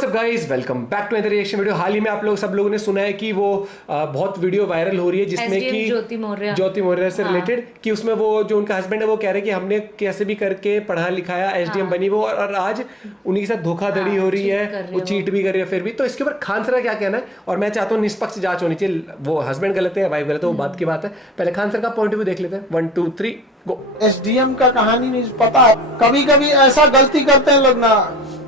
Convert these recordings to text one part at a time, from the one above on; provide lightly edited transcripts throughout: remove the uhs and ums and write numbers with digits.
WhatsApp guys, welcome back to another reaction video. हाल ही में आप लोग सब लोगों ने सुना है कि वो बहुत वीडियो वायरल हो रही है जिसमें कि ज्योति मौर्य से रिलेटेड कि उसमें वो जो उनका हस्बैंड है वो कह रहे हैं कि हमने कैसे भी करके पढ़ा लिखाया, एसडीएम बनी वो, और आज उन्हीं के साथ धोखाधड़ी हो रही है, वो चीट भी कर रही है। फिर भी तो इसके ऊपर खान सर का क्या कहना है, और मैं चाहता हूँ निष्पक्ष जांच होनी चाहिए। वो हस्बैंड गलत है या वाइफ गलत है वो बात की बात है, पहले खान सर का पॉइंट ऑफ व्यू देख लेते हैं। 1 2 3 गो। एसडीएम का कहानी नहीं पता। कभी कभी ऐसा गलती करते हैं लोग ना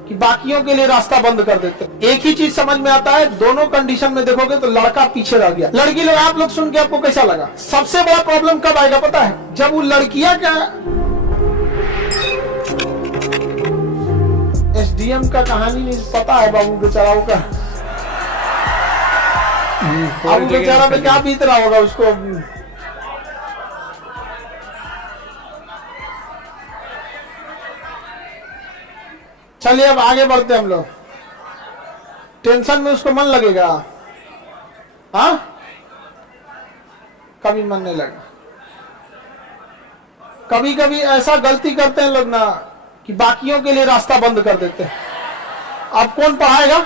कि बाकियों के लिए रास्ता बंद कर देते हैं। एक ही चीज समझ में आता है, दोनों कंडीशन में देखोगे तो लड़का पीछे रह गया। लड़की लोग, आप लोग सुन के आपको कैसा लगा? सबसे बड़ा प्रॉब्लम कब आएगा पता है? जब वो लड़कियां क्या एसडीएम का कहानी नहीं पता है बाबू बेचाराओं का। अब बेचारा पे क्या बीत रहा होगा उसको। चलिए अब आगे बढ़ते हैं हम लोग। टेंशन में उसको मन लगेगा? हाँ, कभी मन नहीं लगेगा। कभी कभी ऐसा गलती करते हैं लोग ना कि बाकियों के लिए रास्ता बंद कर देते हैं। अब कौन पढ़ाएगा?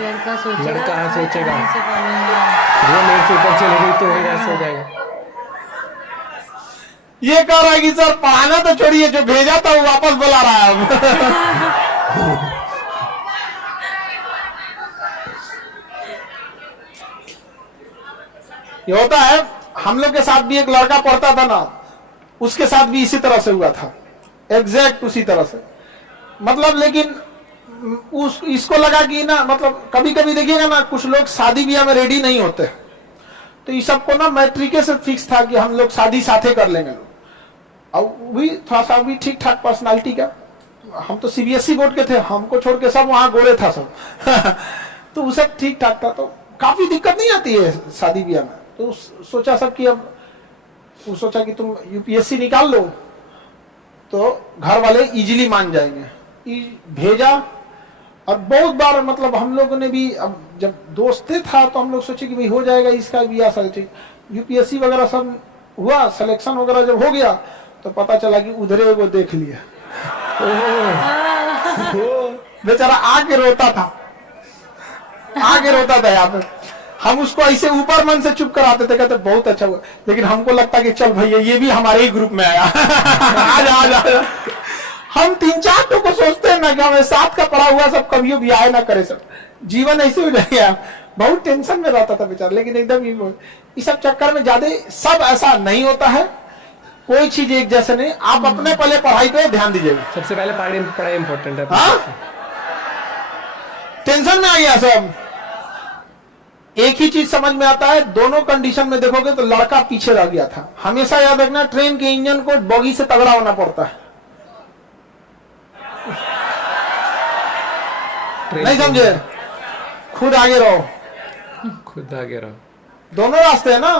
लड़का सोचेगा वो मेरे से ऊपर चले गई तो ऐसा हो जाएगा। ये कह रहा है कि सर पढ़ाना तो छोड़िए, जो भेजा था वो वापस बुला रहा है अब। ये होता है, हम लोग के साथ भी एक लड़का पढ़ता था ना, उसके साथ भी इसी तरह से हुआ था, एग्जैक्ट उसी तरह से। मतलब लेकिन इसको लगा कि ना, मतलब कभी कभी देखिएगा ना, कुछ लोग शादी ब्याह में रेडी नहीं होते, तो ये सबको ना मैट्रिके से फिक्स था कि हम लोग शादी साथे कर लेंगे। और भी थोड़ा सा भी ठीक ठाक पर्सनालिटी का, हम तो सीबीएसई बोर्ड के थे, हमको छोड़ के सब वहां गोरे था सब। तो वो सब ठीक ठाक था, तो काफी दिक्कत नहीं आती है शादी ब्याह में। तो सोचा सब कि अब वो सोचा कि तुम यूपीएससी निकाल लो तो घर वाले इजीली मान जाएंगे। भेजा, और बहुत बार मतलब हम लोगों ने भी, अब जब दोस्ते था तो हम लोग सोचे कि भाई हो जाएगा इसका ब्याह सब। यूपीएससी वगैरह सब हुआ, सिलेक्शन वगैरह जब हो गया तो पता चला कि उधरे वो देख लिया। बेचारा आके रोता था, आके रोता था यहाँ पे। हम उसको ऐसे ऊपर मन से चुप कराते थे, कहते बहुत अच्छा हुआ, लेकिन हमको लगता कि चल भैया ये भी हमारे ही ग्रुप में आया। आजा आजा। हम 3-4 लोग को सोचते हैं ना कि हमें साथ का पढ़ा हुआ सब कभी भी आए ना करे, सब जीवन ऐसे हो जाएगा। बहुत टेंशन में रहता था बेचारा, लेकिन एकदम इस सब चक्कर में ज्यादा सब ऐसा नहीं होता है। कोई चीज एक जैसे नहीं। आप अपने पहले पढ़ाई पे ध्यान दीजिएगा। सबसे पहले पढ़ाई इंपॉर्टेंट है। हाँ, टेंशन में आ गया सब। एक ही चीज समझ में आता है, दोनों कंडीशन में देखोगे तो लड़का पीछे रह गया था। हमेशा याद रखना, ट्रेन के इंजन को बॉगी से तगड़ा होना पड़ता है। नहीं समझे? खुद आगे रहो, खुद आगे रहो। दोनों रास्ते है ना,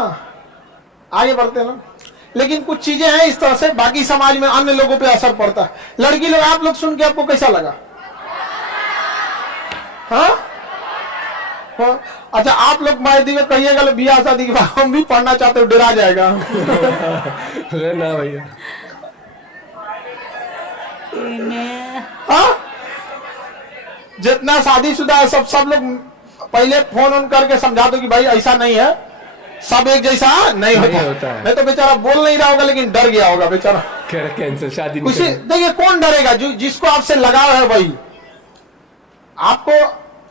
आगे बढ़ते हैं ना। लेकिन कुछ चीजें हैं इस तरह से, बाकी समाज में अन्य लोगों पे असर पड़ता है। लड़की लोग, आप लोग सुन के आपको कैसा लगा? हाँ, हाँ? अच्छा, आप लोग मायदी में कहिएगा बियाह शादी के बाद हम भी पढ़ना चाहते हो, डरा जाएगा। ना भैया। हाँ, जितना शादीशुदा है सब लोग पहले फोन ऑन करके समझा दो कि भाई ऐसा नहीं है, सब एक जैसा नहीं होता है। नहीं तो बेचारा बोल नहीं रहा होगा, लेकिन डर गया होगा बेचारा। कैंसिल शादी। देखिए, कौन डरेगा? जिसको आपसे लगाव है वही। आपको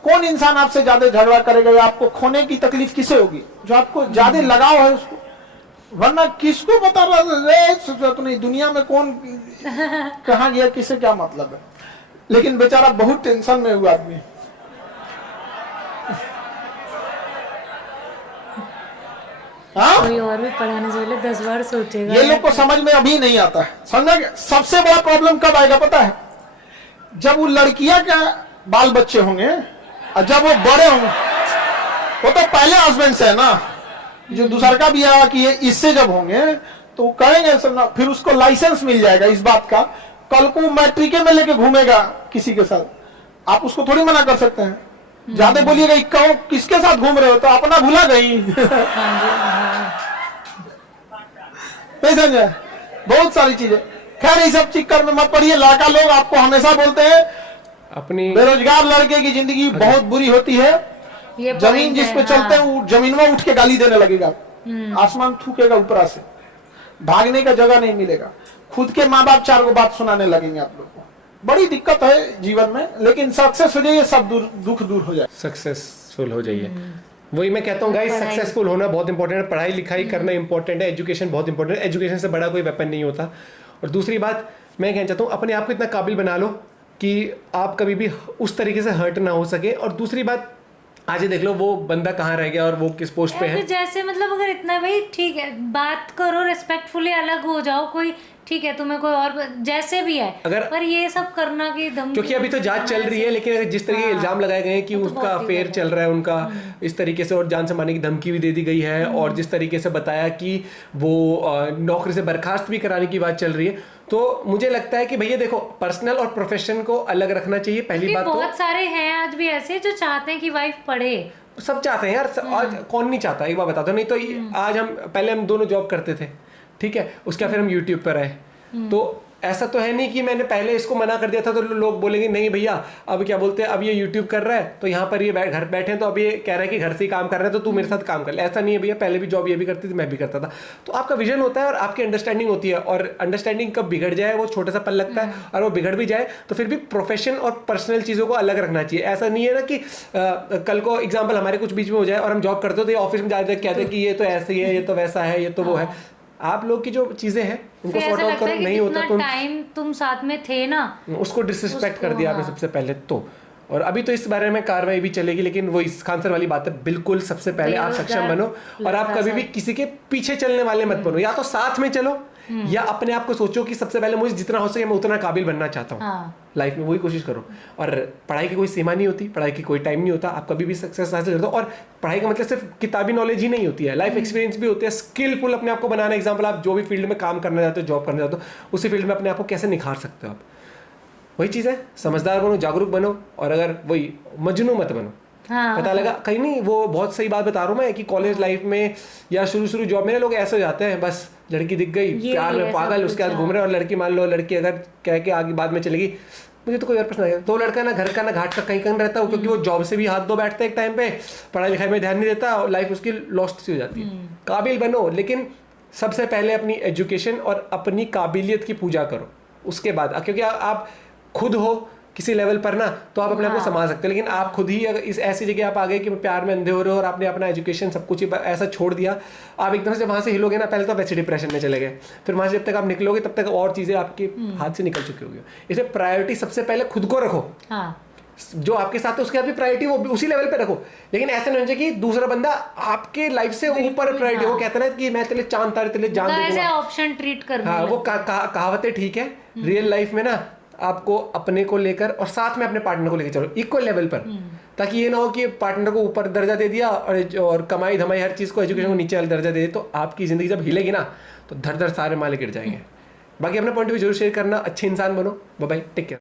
कौन इंसान आपसे ज्यादा झगड़ा करेगा या आपको खोने की तकलीफ किसे होगी? जो आपको ज्यादा लगाव है उसको। वरना किसको बता रहा तो नहीं, दुनिया में कौन कहाँ गया, किसे क्या मतलब है। लेकिन बेचारा बहुत टेंशन में हुआ आदमी। कोई और भी पढ़ाने से पहले 10 बार सोचेगा। ये लोग को समझ में अभी नहीं आता है। समझा? सबसे बड़ा प्रॉब्लम कब आएगा पता है? जब वो लड़कियां का बाल बच्चे होंगे और जब वो बड़े होंगे। वो तो पहले हस्बैंड से है ना, जो दूसरा का ब्याह किए इससे जब होंगे तो कहेंगे ना, फिर उसको लाइसेंस मिल जाएगा इस बात का। कल को मैट्रिके में लेके घूमेगा किसी के साथ, आप उसको थोड़ी मना कर सकते हैं। ज्यादा बोलिएगा कहो किसके साथ घूम रहे हो, तो अपना भूला गई। नहीं समझे? बहुत सारी चीजें। खैर ये सब चक्कर में मत पड़िए। लड़का लोग आपको हमेशा बोलते हैं अपनी बेरोजगार लड़के की जिंदगी बहुत बुरी होती है, जमीन जिस पे चलते हैं जमीन में उठ के गाली देने लगेगा, आसमान थूकेगा ऊपर से, भागने का जगह नहीं मिलेगा, खुद के माँ बाप 4 बात सुनाने लगेंगे आप लोग को। बड़ी दिक्कत है जीवन में, लेकिन सक्सेस हो जाइए, सब दुख दूर हो जाए, सक्सेसफुल हो जाइए। वही मैं कहता हूँ गाइस, सक्सेसफुल होना बहुत इंपॉर्टेंट है, पढ़ाई लिखाई करना इंपॉर्टेंट है, एजुकेशन बहुत इंपॉर्टेंट है, एजुकेशन से बड़ा कोई वेपन नहीं होता। और दूसरी बात मैं कहना चाहता हूँ, अपने आप को इतना काबिल बना लो कि आप कभी भी उस तरीके से हर्ट ना हो सके। और दूसरी बात, आज ही देख लो वो बंदा कहाँ रह गया और वो किस पोस्ट पे है। जैसे मतलब अगर इतना भाई ठीक है, बात करो रिस्पेक्टफुली, अलग हो जाओ, कोई ठीक है तुम्हें कोई और जैसे भी है, अगर पर ये सब करना की दम, क्योंकि अभी तो जांच चल रही है, लेकिन अगर जिस तरीके के इल्जाम लगाए गए हैं कि उसका अफेयर चल रहा है उनका, इस तरीके से, और जान से मारने की धमकी भी दे दी गई है, और जिस तरीके से बताया कि वो नौकरी से बर्खास्त भी कराने की बात चल रही है, तो मुझे लगता है कि भैया देखो, पर्सनल और प्रोफेशन को अलग रखना चाहिए। पहली बात, बहुत सारे हैं आज भी ऐसे जो चाहते हैं कि वाइफ पढ़े, सब चाहते हैं यार, आज कौन नहीं चाहता, एक बार बता दो। नहीं तो आज पहले हम दोनों जॉब करते थे, ठीक है, उसके फिर हम यूट्यूब पर आए, तो ऐसा तो है नहीं कि मैंने पहले इसको मना कर दिया था तो लोग बोलेंगे नहीं भैया अब क्या बोलते हैं, अब ये यूट्यूब कर रहा है तो यहाँ पर ये घर बैठे हैं, तो अब ये कह रहा है कि घर से ही काम कर रहा है तो तू मेरे साथ काम कर ले। ऐसा नहीं है भैया, पहले भी जॉब ये भी करती थी, मैं भी करता था। तो आपका विजन होता है और आपकी अंडरस्टैंडिंग होती है, और अंडरस्टैंडिंग कब बिगड़ जाए वो छोटा सा पल लगता है, और वो बिगड़ भी जाए तो फिर भी प्रोफेशन और पर्सनल चीज़ों को अलग रखना चाहिए। ऐसा नहीं है ना कि कल को एग्जाम्पल हमारे कुछ बीच में हो जाए और हम जॉब करते हो तो ऑफिस में जाते कहते हैं कि ये तो ऐसे ही है, ये तो वैसा है, ये तो वो है। आप लोग की जो चीजें हैं उनको सॉर्ट आउट करो, नहीं होता तो टाइम तुम साथ में थे ना, उसको डिसरिस्पेक्ट कर दिया आपने सबसे पहले तो। और अभी तो इस बारे में कार्रवाई भी चलेगी, लेकिन वो इस खान सर वाली बात है, बिल्कुल सबसे पहले आप सक्षम बनो, और आप कभी भी किसी के पीछे चलने वाले मत बनो, या तो साथ में चलो या अपने आप को सोचो कि सबसे पहले मुझे जितना हो सके मैं उतना काबिल बनना चाहता हूँ लाइफ में, वही कोशिश करो। और पढ़ाई की कोई सीमा नहीं होती, पढ़ाई की कोई टाइम नहीं होता, आप कभी भी सक्सेस हासिल करते हो। और पढ़ाई का मतलब सिर्फ किताबी नॉलेज ही नहीं होती है, लाइफ एक्सपीरियंस भी होती है, स्किलफुल अपने आप को बनाना। एग्जाम्पल, आप जो भी फील्ड में काम करना चाहते हो, जॉब करना चाहते हो, उसी फील्ड में अपने आप को कैसे निखार सकते हो आप, वही चीज़ है। समझदार बनो, जागरूक बनो, और अगर वही मजनू मत बनो। पता लगा कहीं नहीं, वो बहुत सही बात बता रहा हूँ मैं कि कॉलेज लाइफ में या शुरू जॉब में लोग ऐसे हो जाते हैं, बस लड़की दिख गई प्यार में पागल, उसके बाद घूम रहे, और लड़की मान लो लड़की अगर कह के आगे बाद में चलेगी, मुझे तो कोई और प्रश्न नहीं है, तो लड़का ना घर का ना घाट का कहीं रहता है, क्योंकि वो जॉब से भी हाथ धो बैठता है एक टाइम पे, पढ़ाई लिखाई में ध्यान नहीं देता, और लाइफ उसकी लॉस्ट सी हो जाती है। काबिल बनो, लेकिन सबसे पहले अपनी एजुकेशन और अपनी काबिलियत की पूजा करो, उसके बाद, क्योंकि आप खुद हो किसी लेवल पर ना, तो आप अपने आप को संभाल सकते हैं। लेकिन आप खुद ही अगर इस ऐसी जगह आप आ गए कि प्यार में अंधे हो रहे हो और आपने अपना एजुकेशन सब कुछ ऐसा छोड़ दिया, आप एकदम से वहाँ से हिलोगे ना, पहले तो वैसे डिप्रेशन में चले गए, फिर वहाँ से जब तक आप निकलोगे तब तक और चीज़ें आपके हाथ से निकल चुकी होगी। इसलिए प्रायोरिटी सबसे पहले खुद को रखो, जो आपके साथ है उसके साथ भी प्रायोरिटी वो उसी लेवल पे रखो, लेकिन ऐसा नहीं होना चाहिए कि दूसरा बंदा आपके लाइफ से ऊपर प्रायोरिटी, वो कहता है कि मैं तेरे चांद तारे तेरे जान दूंगा, ऑप्शन ट्रीट कर, हाँ वो कहावतें ठीक है। रियल लाइफ में ना आपको अपने को लेकर और साथ में अपने पार्टनर को लेकर चलो इक्वल लेवल पर, ताकि ये ना हो कि पार्टनर को ऊपर दर्जा दे दिया और कमाई धमाई हर चीज़ को, एजुकेशन को नीचे वाला दर्जा दे, तो आपकी ज़िंदगी जब हिलेगी ना तो धड़ धड़ सारे माले गिर जाएंगे। बाकी अपने पॉइंट भी जरूर शेयर करना, अच्छे इंसान बनो। Bye bye, take care.